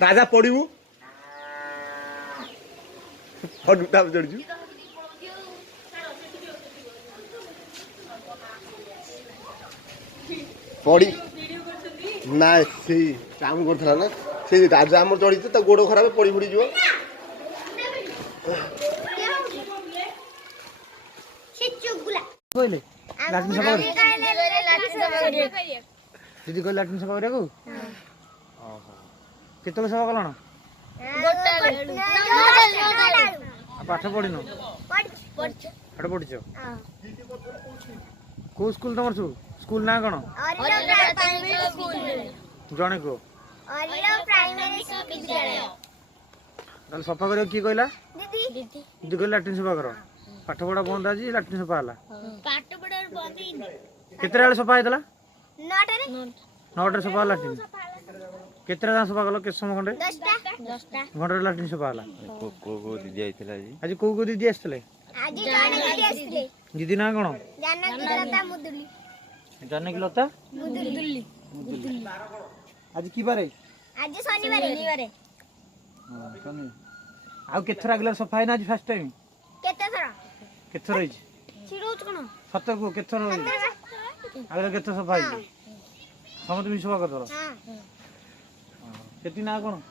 राजा पड़ू चढ़ू पड़ी ना से काम करता ना से राजा आम चढ़ी तो गोड़ खराब पड़ी पड़ी जीव कहले लाट्रिन सफा दीदी कहले लाट्रिन सफा करिया केतले सफा कलण पाठ पढ़िन पाठ पढ़िछ को स्कूल तुम सब स्कूल ना कौन जने को सफा कर किए कहला दीदी कहले लाट्रिन सफा कर पाठ पढ़ा बंद आज लाट्रिन सफा है केते सफा होता 9 सफा लाट्रिन केते सफा कल के समय खंडे 10 लाट्रिन सफा है आज को दीदी आसते दीदी ना कौन जानकी लता आज की बारे आउ केथर आगला सफा है आज फर्स्ट टाइम केथर सतर को केथर आगला केथर सफा है समझ भी सफा कर सेती ना कौन